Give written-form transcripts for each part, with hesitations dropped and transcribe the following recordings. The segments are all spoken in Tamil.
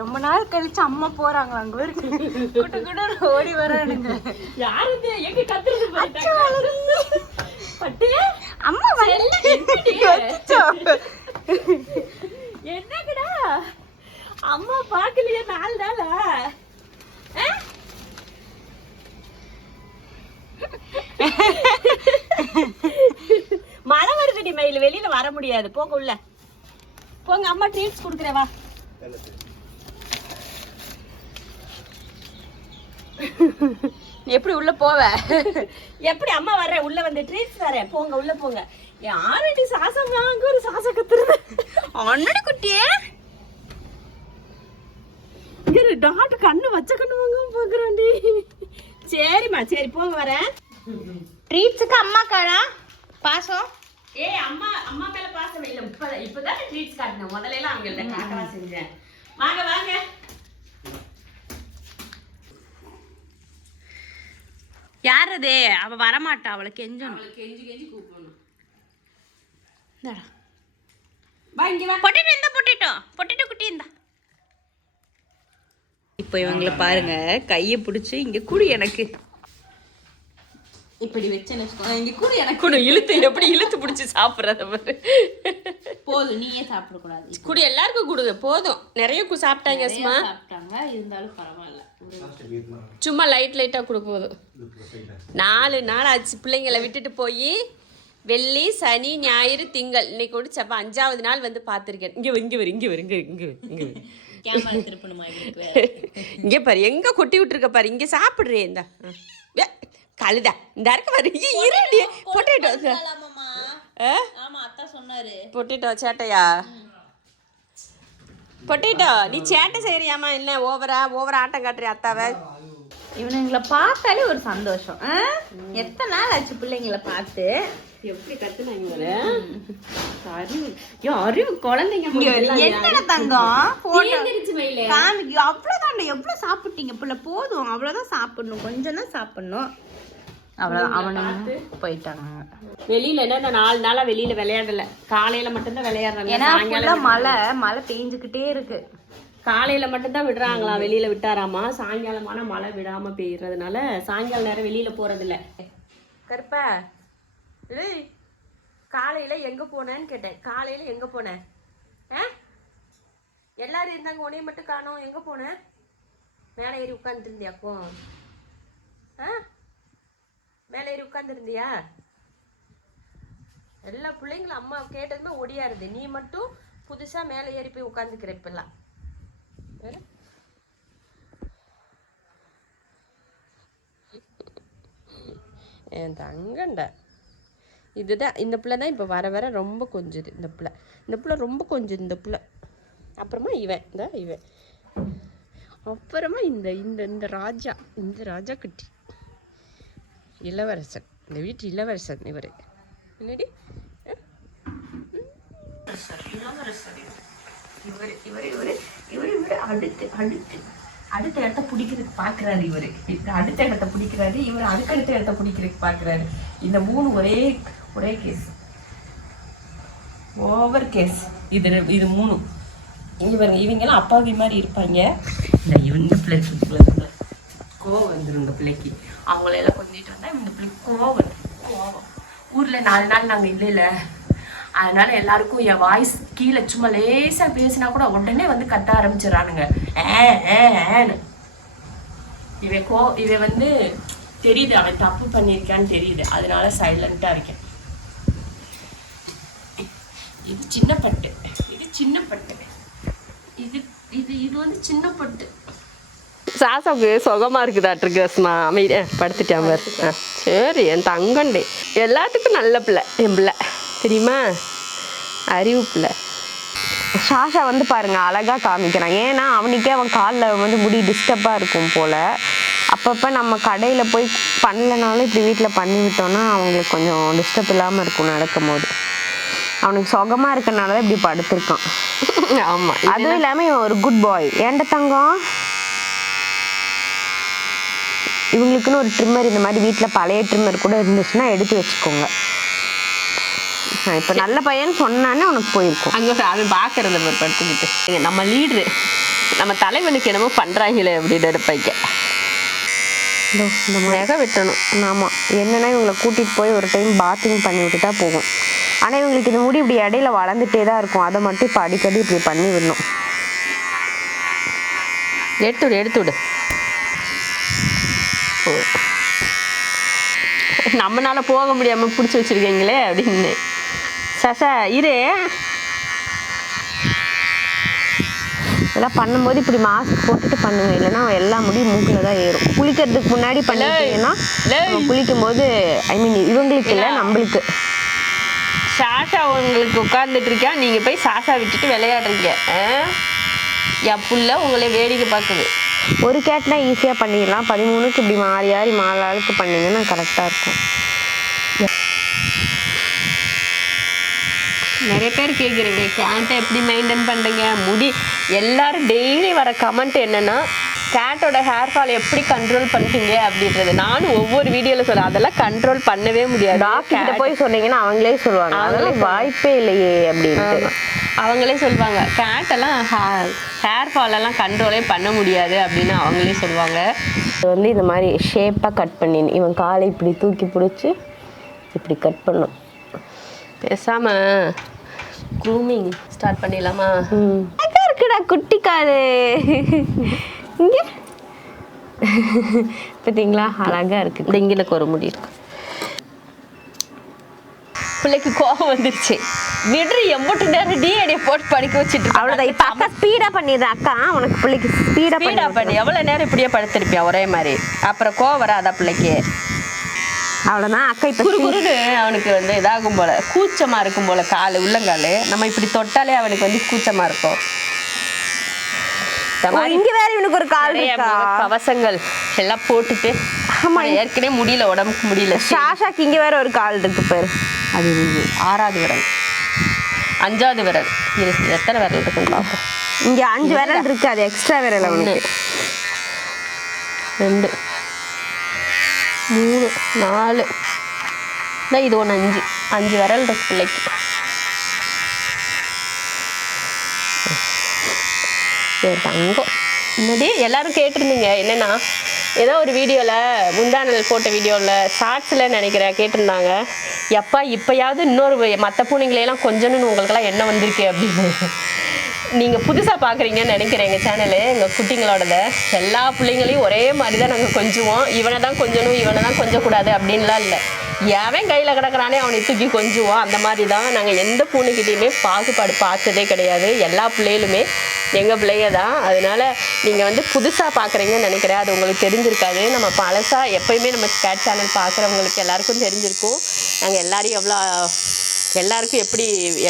ரொம்ப நாள் கழிச்சு அம்மா போறாங்க அங்க இருக்கு குட்டு குட்டு ஓடி வரானுங்க. யாரு இது எங்க கத்துறது பட்டு அம்மா என்னங்கடா அம்மா பாக்கலையே 4 நாளா? மழை வருதுடி மயில், வெளியில வர முடியாது. போங்க உள்ள போங்க, அம்மா ட்ரீட்ஸ் குடுக்குறேன் வா. எப்படி உள்ள போவ? எப்படி அம்மா வர்றேன், உள்ள வந்து ட்ரீட்ஸ் தரேன். போங்க உள்ள போங்க. யாரடி சாசம் வாங்க ஒரு சாச கத்துறது அண்ணனு குட்டியே இங்க டாட் கண்ணு வச்ச கண்ணு வாங்க பாக்குறான்டி. சரிம்மா சரி போங்க வரேன். ட்ரீட்ஸுக்கு அம்மா காடா பாசம். அம்மா அம்மா மேல பாசம் இல்ல, இப்பதான் ட்ரீட்ஸ் காட்டினேன். முதல்ல எல்லாம் அவங்கள்ட்ட காட்டவா செஞ்சேன். வாங்க வாங்க. யார் அது? அவ வரமாட்டா, அவளை கெஞ்சணும். அவளை கெஞ்சி கெஞ்சி கூப்பிடணும். இந்தாடா வா இங்க வா. பொட்டிட்டு இந்த பொட்டிட்டு குட்டி இந்த. இப்போ இவங்களை பாருங்க, கையை பிடிச்சி இங்க குடி எனக்கு இப்படி வச்சேன்னு இங்க கூட எனக்கு குடு. இழுத்து எப்படி இழுத்து பிடிச்சி சாப்பிட்றத பாரு. போதும், நீயே சாப்பிடக்கூடாது. குடி, எல்லாருக்கும் கொடுங்க. போதும், நிறைய சாப்பிட்டாங்க. சும்மா சாப்பிட்டாங்க, இருந்தாலும் பரவாயில்ல. சும்மா லைட்டாக கொடு போதும். 4 நாள் ஆச்சு பிள்ளைங்களை விட்டுட்டு போய். வெள்ளி சனி ஞாயிறு திங்கள், இன்னைக்கு கூட செப்பா 5ஆவது நாள் வந்து பார்த்துருக்கேன். இங்கே திருப்பணுமா? இங்கே பாரு, எங்கே கொட்டி விட்டுருக்க பாரு. இங்கே சாப்பிட்றே இந்த கழுதா இந்த இருக்கு பாரு. இருடி பொட்டேட்டோ பொட்டேட்டோ சேட்டையா? பொட்டேட்டோ நீ சேட்டை செய்யறியாமா? என்ன ஓவரா ஆட்டம் காட்டுறியா அத்தாவை? இவனுங்களை பார்த்தாலே ஒரு சந்தோஷம். எத்தனை நாள் ஆச்சு பிள்ளைங்களை பார்த்து. எப்படி கத்துனாங்க அறிவு குழந்தைங்க. என்ன தங்கம் அவ்வளவுதான். எவ்வளவு சாப்பிட்டீங்க பிள்ளை? போதும், அவ்வளவுதான் சாப்பிடணும், கொஞ்சம் தான் சாப்பிடணும். அவ்வளோதான். அவனுங்க போயிட்டாங்க வெளியில. என்ன 4 நாளா வெளியில விளையாடல. காலையில மட்டும்தான் விளையாடுறாங்க. ஏன்னா மழை பெஞ்சுக்கிட்டே இருக்கு. காலையில மட்டும்தான் விடுறாங்களாம், வெளியில விட்டாராமா. சாயங்காலமான மழை விடாம பெய்யறதுனால சாயங்கால நேரம் வெளியில போறது இல்ல. கருப்பா காலையில எங்க போனேன்னு கேட்டேன். காலையில எங்க போனேன்? எல்லாரும் இருந்தாங்க, உனைய மட்டும் காணோம். எங்க போனேன்? மேலே ஏறி உட்காந்துட்டு இருந்தியாக்கோ? மேலே ஏறி உட்கார்ந்து இருந்தியா? எல்லா பிள்ளைங்களும் அம்மா கேட்டதுமே ஒடியாருது. நீ மட்டும் புதுசா மேலே ஏறி போய் உட்காந்துக்கிற. இப்பெல்லாம் என் தங்கண்ட இதுதான். இந்த பிள்ளை தான் இப்போ வர வர ரொம்ப கொஞ்சுது. இந்த பிள்ளை ரொம்ப கொஞ்சுது. இந்த பிள்ளை அப்புறமா இவன் அப்புறமா இந்த ராஜா குட்டி இளவரசன், இந்த வீட்டு இளவரசன். இவர் என்னடி இவர் அடுத்த இடத்த பிடிக்கிறதுக்கு பாக்குறாரு. இவரு அடுத்த இடத்த பிடிக்கிறாரு. இவர் அடுத்த இடத்த பிடிக்கிறதுக்கு பாக்குறாரு. இந்த 3 ஒரே கேஸ், ஓவர் கேஸ். இது 3 இவங்கெல்லாம் அப்பாவி மாதிரி இருப்பாங்க. இந்த பிள்ளைக்கு கோவம் வந்துடும். இந்த பிள்ளைக்கு அவங்களெல்லாம் கொஞ்சிட்டு வந்தா இந்த பிள்ளைக்கு கோவம். ஊர்ல 4 நாள் நாங்க இல்லைல்ல, அதனால எல்லாருக்கும் என் வாய்ஸ் கீழே சும்மா லேசா பேசினா கூட உடனே வந்து கத்த ஆரம்பிச்சிடறானுங்க. இவன் வந்து தெரியுது அவன் தப்பு பண்ணியிருக்கான்னு தெரியுது, அதனால சைலண்டா இருக்கேன். இது சின்ன பட்டு இது வந்து சின்ன பட்டு. சாசாவுக்கு சுகமா இருக்குதாட்ருக்குமா? அமைதியா படுத்துட்டேன் பாரு. சரி, என் தங்கண்டே எல்லாத்துக்கும் நல்ல பிள்ளை. என் பிள்ளை தெரியுமா, அறிவு பிள்ளை. சாஷா வந்து பாருங்க அழகா காமிக்கிறான். ஏன்னா அவனுக்கே அவன் காலில் வந்து முடி டிஸ்டர்பாக இருக்கும் போல. அப்பப்போ நம்ம கடையில் போய் பண்ணலனாலும் இப்படி வீட்டில் பண்ணி விட்டோம்னா அவங்களுக்கு கொஞ்சம் டிஸ்டர்ப் இல்லாமல் இருக்கும் நடக்கும் போது. அவனுக்கு சுகமாக இருக்கனால தான் இப்படி படுத்திருக்கான். ஆமாம், அதுவும் இல்லாமல் இவன் ஒரு குட் பாய். ஏன்ட தங்கம், இவங்களுக்குன்னு ஒரு ட்ரிம்மர் இந்த மாதிரி வீட்டில் பழைய ட்ரிம்மர் கூட இருந்துச்சுன்னா எடுத்து வச்சுக்கோங்க. இப்போ நல்ல பையன் சொன்னானே உனக்கு போயிருக்கும். அங்கே அவன் பார்க்கறத படுத்துக்கிட்டு நம்ம லீடரு நம்ம தலைவனுக்கு என்னமோ பண்ணுறாங்களே அப்படின்னு நினைப்பாங்க. இந்த நகை வெட்டணும். ஆமாம், என்னென்னா இவங்களை கூட்டிகிட்டு போய் ஒரு டைம் பாத்திங் பண்ணி விட்டுட்டா போகும். ஆனால் இவங்களுக்கு இந்த முடி இப்படி இடையில வளர்ந்துட்டே தான் இருக்கும். அதை மட்டும் இப்போ அடிக்கடி இப்படி பண்ணி விடணும். எடுத்து விடு. நம்மளால போக முடியாமல் பிடிச்சி வச்சுருக்கீங்களே அப்படின்னு. சசா இரு. இதெல்லாம் பண்ணும்போது இப்படி மாஸ்க் போட்டுட்டு பண்ணுவேன், இல்லைன்னா எல்லா முடியும் மூக்கில் தான் ஏறும். குளிக்கிறதுக்கு முன்னாடி பண்ணிட்டீங்கன்னா குளிக்கும் போது இவங்களுக்கு இல்லை நம்மளுக்கு. சாஷா உங்களுக்கு உட்காந்துட்டு இருக்கா, நீங்கள் போய் சாஷா விட்டுட்டு விளையாடுறீங்க. என் புள்ள உங்களை வேடிக்கை பார்க்குது. ஒரு கேட்னா ஈஸியாக பண்ணிடலாம். 13க்கு இப்படி மாறி ஆளுக்கு பண்ணிங்கன்னா கரெக்டாக இருக்கும். நிறைய பேர் கேட்குறீங்க கேட்டை எப்படி மெயின்டைன் பண்ணுறீங்க முடி. எல்லாரும் டெய்லி வர கமெண்ட் என்னென்னா கேட்டோட ஹேர் ஃபால் எப்படி கண்ட்ரோல் பண்ணுறீங்க அப்படின்றது. நானும் ஒவ்வொரு வீடியோவில் சொல்கிறேன், அதெல்லாம் கண்ட்ரோல் பண்ணவே முடியாது. டாக்டர்கிட்ட போய் சொன்னீங்கன்னா அவங்களே சொல்லுவாங்க அதெல்லாம் வாய்ப்பே இல்லையே அப்படின்னு. அவங்களே சொல்லுவாங்க கேட்டெல்லாம் ஹேர் ஃபாலெல்லாம் கண்ட்ரோலே பண்ண முடியாது அப்படின்னு அவங்களே சொல்லுவாங்க. வந்து இந்த மாதிரி ஷேப்பாக கட் பண்ணி இவன் காலை இப்படி தூக்கி பிடிச்சி இப்படி கட் பண்ணும். பேசாமல் க்ரூமிங் ஸ்டார்ட் பண்ணிடலாமா? அக்கா இருக்குடா குட்டி காலு இங்கே பார்த்தீங்களா, அழகாக இருக்குது. இந்த இங்கிலக்கு ஒரு முடி இருக்கு. பிள்ளைக்கு கோபம் வந்துருச்சு. விடுறி எம்பட்டு நேரம் டிஎடியை போட்டு படிக்க வச்சுட்டு அவ்வளோதான். இப்போ அக்கா ஸ்பீடாக பண்ணிடுறேன். அக்கா உனக்கு பிள்ளைக்கு ஸ்பீடாக பண்ணி எவ்வளோ நேரம் இப்படியே படுத்திருப்பியா ஒரே மாதிரி. அப்புறம் கோவம் வராதா பிள்ளைக்கு? அவ்வளோதான். அக்கா இப்போ குறுகுறுன்னு அவனுக்கு வந்து இதாகும் போல, கூச்சமாக இருக்கும் போல. கால் உள்ளங்கால் நம்ம இப்படி தொட்டாலே அவனுக்கு வந்து கூச்சமாக இருக்கும். இங்கே வேற இவனுக்கு ஒரு கால் கவசங்கள் எல்லாம் போட்டுட்டு ஏற்கனவே முடியல, உடம்புக்கு முடியல. சாஷாக்கு இங்கே வேற ஒரு கால் இருக்கு பாரு. அது 6வது விரல் 5வது விரல் இருக்கு. எத்தனை விரல் இருக்குன்னு பார்ப்போம். இங்கே 5 விரல் இருக்கு. அது எக்ஸ்ட்ரா விரல். 1 2 3 4 இது 1 5 விரல் இருக்கு பிள்ளைக்கு. தங்கம் முன்னாடி எல்லாரும் கேட்டிருந்தீங்க என்னென்னா, ஏதோ ஒரு வீடியோவில் முந்தானல் போட்ட வீடியோவில் ஷார்ட்ஸில் நினைக்கிறேன் கேட்டிருந்தாங்க, எப்பா இப்போயாவது இன்னொரு மற்ற பூனைங்களையெல்லாம் கொஞ்சம்னு உங்களுக்கெல்லாம் என்ன வந்திருக்கு அப்படின்னு. நீங்கள் புதுசாக பார்க்குறீங்கன்னு நினைக்கிறேன் எங்கள் சேனலு. எங்கள் குட்டிங்களோடத எல்லா பிள்ளைங்களையும் ஒரே மாதிரி தான் நாங்கள் கொஞ்சுவோம். இவனை தான் கொஞ்சணும், இவனை தான் கொஞ்சக்கூடாது அப்படின்லாம் இல்லை. எவன் கையில் கிடக்கிறானே அவனை தூக்கி கொஞ்சுவோம். அந்த மாதிரி தான் நாங்கள் எந்த பூனைக்கிட்டையுமே பாகுபாடு பார்த்ததே கிடையாது. எல்லா பிள்ளைகளுமே எங்கள் பிள்ளைய தான். அதனால் நீங்கள் வந்து புதுசாக பார்க்குறீங்கன்னு நினைக்கிறேன். அது உங்களுக்கு தெரிஞ்சிருக்காது. நம்ம பழசாக எப்போயுமே நம்ம கேட் சேனல் பார்க்குறவங்களுக்கு எல்லாருக்கும் தெரிஞ்சிருக்கும். நாங்கள் எல்லாருக்கும்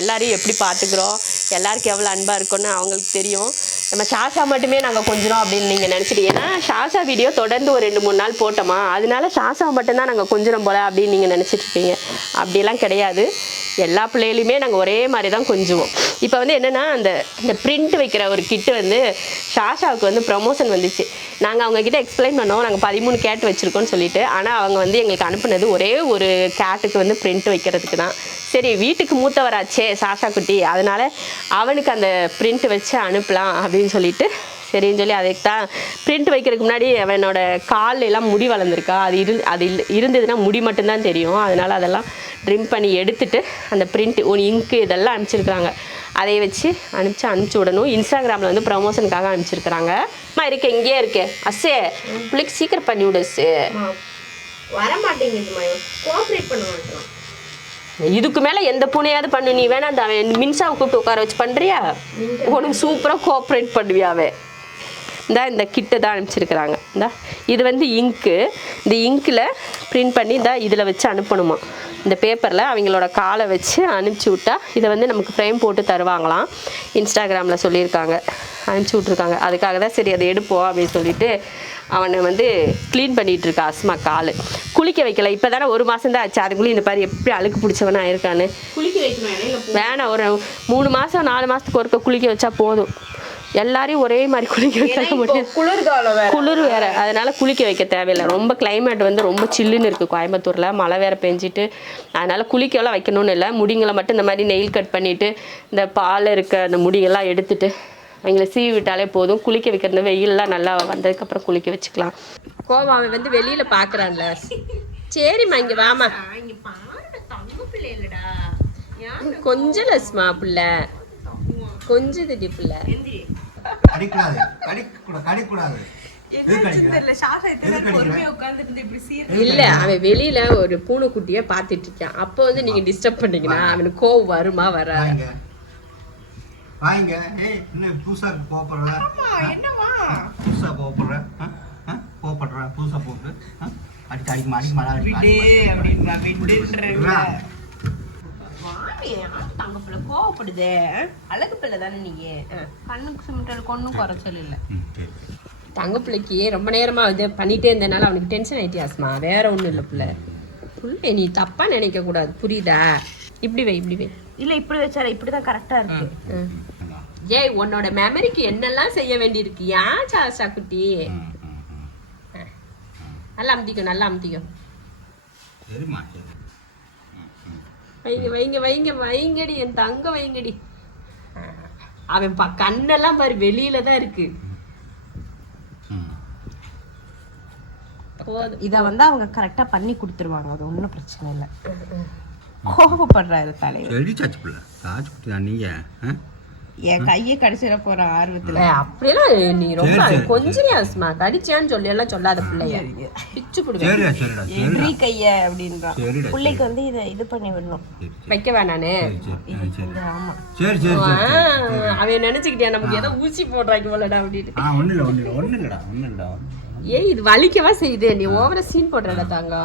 எல்லாரையும் எப்படி பார்த்துக்குறோம், எல்லாருக்கும் எவ்வளோ அன்பாக இருக்கும்னு அவங்களுக்கு தெரியும். நம்ம ஷாஷா மட்டுமே நாங்கள் கொஞ்சம் அப்படின்னு நீங்கள் நினச்சிட்டு, ஏன்னா ஷாஷா வீடியோ தொடர்ந்து ஒரு 2-3 நாள் போட்டோமா, அதனால ஷாஷா மட்டும்தான் நாங்கள் கொஞ்சம் போல அப்படின்னு நீங்கள் நினச்சிட்ருப்பீங்க. அப்படிலாம் கிடையாது. எல்லா பிள்ளைகளையுமே நாங்கள் ஒரே மாதிரி தான் கொஞ்சுவோம். இப்போ வந்து என்னென்னா, இந்த பிரிண்ட் வைக்கிற ஒரு கிட்டு வந்து ஷாஷாவுக்கு வந்து ப்ரமோஷன் வந்துச்சு. நாங்கள் அவங்கக்கிட்ட எக்ஸ்பிளைன் பண்ணோம், நாங்கள் 13 கேட் வச்சுருக்கோன்னு சொல்லிட்டு. ஆனால் அவங்க வந்து எங்களுக்கு அனுப்புனது ஒரே ஒரு கேட்டுக்கு வந்து பிரிண்ட் வைக்கிறதுக்கு தான். சரி, வீட்டுக்கு மூத்தவராச்சே சாஷா குட்டி, அதனால் அவனுக்கு அந்த பிரிண்ட் வச்சு அனுப்பலாம் அப்படின்னு சொல்லிட்டு சரின்னு சொல்லி அதுக்கு தான் பிரிண்ட் வைக்கிறதுக்கு முன்னாடி அவனோட கால் எல்லாம் முடி வளர்ந்துருக்கா, அது இருந்ததுன்னா முடி மட்டும்தான் தெரியும். அதனால் அதெல்லாம் ட்ரிம் பண்ணி எடுத்துட்டு அந்த பிரிண்ட் இங்கு இதெல்லாம் அனுப்பிச்சிருக்காங்க. அதை வச்சு அனுப்பிச்சி விடணும். இன்ஸ்டாகிராமில் வந்து ப்ரமோஷனுக்காக அனுப்பிச்சிருக்கிறாங்க. அம்மா இருக்கேன், இங்கேயே இருக்கேன். அஸ்ஸே பிள்ளைக்கு சீக்கிரம் பண்ணி விடு. வர மாட்டேங்குது, கோஆப்ரேட் பண்ண மாட்டேன். இதுக்கு மேலே எந்த பூனையாவது பண்ணு. நீ வேணா அந்த மின்சாவை கூப்பிட்டு உட்கார வச்சு பண்ணுறியா? உனக்கு சூப்பராக கோஆப்ரேட் பண்ணுவியாவே. இந்த கிட்டை தான் அனுப்பிச்சிருக்கிறாங்க. இது வந்து இங்கு. இந்த இங்கில் பிரிண்ட் பண்ணி இதில் வச்சு அனுப்பணுமா. இந்த பேப்பரில் அவங்களோட காலை வச்சு அனுப்பிச்சி விட்டா இதை வந்து நமக்கு ஃப்ரேம் போட்டு தருவாங்களாம். இன்ஸ்டாகிராமில் சொல்லியிருக்காங்க, அனுப்பிச்சி விட்ருக்காங்க. அதுக்காக தான் சரி அதை எடுப்போம் அப்படின்னு சொல்லிட்டு அவனை வந்து க்ளீன் பண்ணிகிட்ருக்கா அஸ்மா. கால் குளிக்க வைக்கல. இப்போ தானே 1 மாதம் தான் ஆச்சு. அதுக்குள்ளே இந்த பாரு எப்படி அழுக்கு பிடிச்சவனா இருக்கான்னு. குளிக்க வைக்கணும் வேணாம், ஒரு 3 மாதம் 4 மாதத்துக்கு ஒருக்க குளிக்க வச்சா போதும். எல்லாரையும் ஒரே மாதிரி குளிக்க வைக்க முடியும். குளிர் வேற, அதனால குளிக்க வைக்க தேவையில்லை. ரொம்ப கிளைமேட் வந்து ரொம்ப சில்லுன்னு இருக்குது கோயம்புத்தூரில். மழை வேற பெஞ்சிட்டு, அதனால குளிக்கலாம் வைக்கணும்னு இல்லை. முடிங்களை மட்டும் இந்த மாதிரி நெயில் கட் பண்ணிவிட்டு இந்த பால் இருக்க அந்த முடியெல்லாம் எடுத்துட்டு அவங்கள சீவி விட்டாலே போதும். குளிக்க வைக்கிறது வெயிலெலாம் நல்லா வந்ததுக்கப்புறம் குளிக்க வச்சுக்கலாம். கோவம் அவன் வந்து வெளியில் பார்க்குறான்ல. சரிம்மா இங்கே வாமா. கொஞ்சம் லஸ்மா பிள்ளை கொஞ்சம் திடி பிள்ளை இல்ல அவன் வெளியில ஒரு பூனைக்குட்டிய பாத்துட்டு இருக்கான். அப்போ வந்து நீங்க டிஸ்டர்ப் பண்ணீங்கன்னா அவனுக்கு கோவம் வருமா வராது. வாங்க. ஏய் என்ன புதுசா கோபப்படுற? என்னவா புதுசா கோபப்படுற? கோபப்படுற புதுசா போட்டு அடிக்க மாடா விடு அப்படின்றா விடுன்றா. தங்க பிள்ளை கோவப்படுதே. அழகு பிள்ளை தானே நீங்க. கண்ணுக்கு சிமிட்டலுக்கு ஒன்றும் குறைச்சல் இல்லை. தங்க பிள்ளைக்கு ரொம்ப நேரமா இது பண்ணிட்டே இருந்தனால அவனுக்கு டென்ஷன் ஆயிட்டியாஸ்மா. வேற ஒண்ணும் இல்லை பிள்ளை. பிள்ளை நீ தப்பா நினைக்க கூடாது புரியுதா? இப்படி வை இப்படி வை. இல்ல இப்படி வச்சால இப்படிதான் கரெக்டா இருக்கு. ஏய் உன்னோட மெமரிக்கு என்னெல்லாம் செய்ய வேண்டியிருக்கு ஏன் சாசா குட்டி? நல்லா அமுத்திக்கும் நல்லா அமுத்திக்கும். வைங்க வைங்க வைங்க வைங்கடி என் தங்க வைங்கடி. அவன் கண்ணெல்லாம் பாரு வெளியில தான் இருக்கு. இத வந்து அவங்க கரெக்டா பண்ணி கொடுத்துருவாங்க. அது ஒன்றும் பிரச்சனை இல்லை. கோபப்படுறாரு தலைவர். நீங்க என் கையை கடிச்சிட போற ஆர்வத்துல. அப்படியெல்லாம் நீ ரொம்ப கொஞ்சியாஸ்மா. கடிச்சியான்னு சொல்லி எல்லாம் சொல்லாத பிள்ளைய பிச்சு எதிரி கைய அப்படின்றான். பிள்ளைக்கு வந்து இதை இது பண்ணி விடணும். வைக்க வேணானே. ஆமா அவன் நினைச்சுக்கிட்டியா நமக்கு ஏதோ ஊசி போடுறாங்க போலடா அப்படின்னு. ஏய் இது வலிக்கவா செய்யுது. நீ ஓவரா சீன் போடுறடா தாங்க.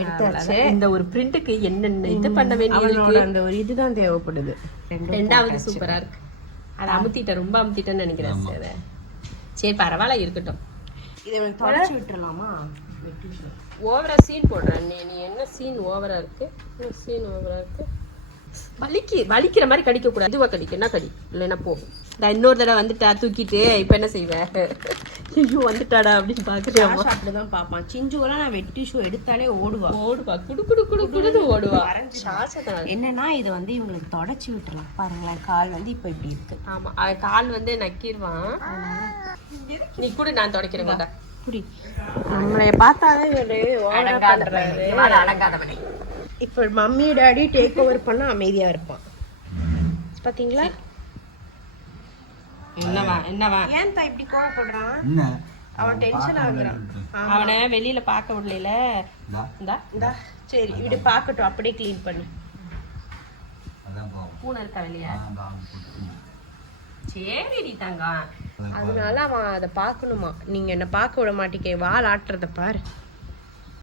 எடுத்தாச்சு. இந்த ஒரு பிரிண்ட்டுக்கு என்னென்ன இது பண்ண வேண்டியது அந்த ஒரு இதுதான் தேவைப்படுது. ரெண்டாவது சூப்பரா இருக்கு. அதை அமுத்திட்டேன் ரொம்ப அமுத்திட்டேன்னு நினைக்கிறேன். சரி பரவாயில்ல இருக்கட்டும். இதை தொலைச்சி விட்டுறலாமா? ஓவரா சீன் போடுறேன். நீ என்ன சீன் ஓவரா இருக்கு? சீன் ஓவரா இருக்கு. வலிக்கிற மாதிரி கடிக்க கூடாது. இதுவா கடிக்கன்னா கடி இல்லைன்னா போகும். நான் இன்னொரு தடவை வந்துட்டா தூக்கிட்டு இப்ப என்ன செய்வேன்? ஐயோ வந்துட்டாடா அப்படின்னு பாக்குறியா? அப்படிதான் பாப்பான். சிஞ்சுவெல்லாம் நான் வெட்டி ஷூ எடுத்தாலே ஓடுவா குடு குடு குடு குடுன்னு ஓடுவா. என்னன்னா இது வந்து இவங்களுக்கு தொடச்சி விட்டுலாம். பாருங்களேன் கால் வந்து இப்ப இப்படி இருக்கு. ஆமா கால் வந்து நக்கிடுவான். நீ கூட நான் தொடக்கிறேன் மாட்டா. புரி நம்மளை பார்த்தாவே அடங்காதவனே. இப்ப மம்மி டாடி டேக் ஓவர் பண்ணா அமைதியா இருப்பான். பாத்தீங்களா? என்னவா ஏன் தான் இப்படி கோவப்படுறான்? அவன் டென்ஷன் ஆகுறான். அவனை வெளியில பார்க்க விடல. இந்தா சரி இப்படி பார்க்கட்டும். அப்படியே க்ளீன் பண்ணு. பூனை இருக்கா வெளியா? சரி தாங்க. அதனால அவன் அதை பார்க்கணுமா? நீங்க என்ன பார்க்க விட மாட்டீங்க. வால் ஆட்டுறத பாரு.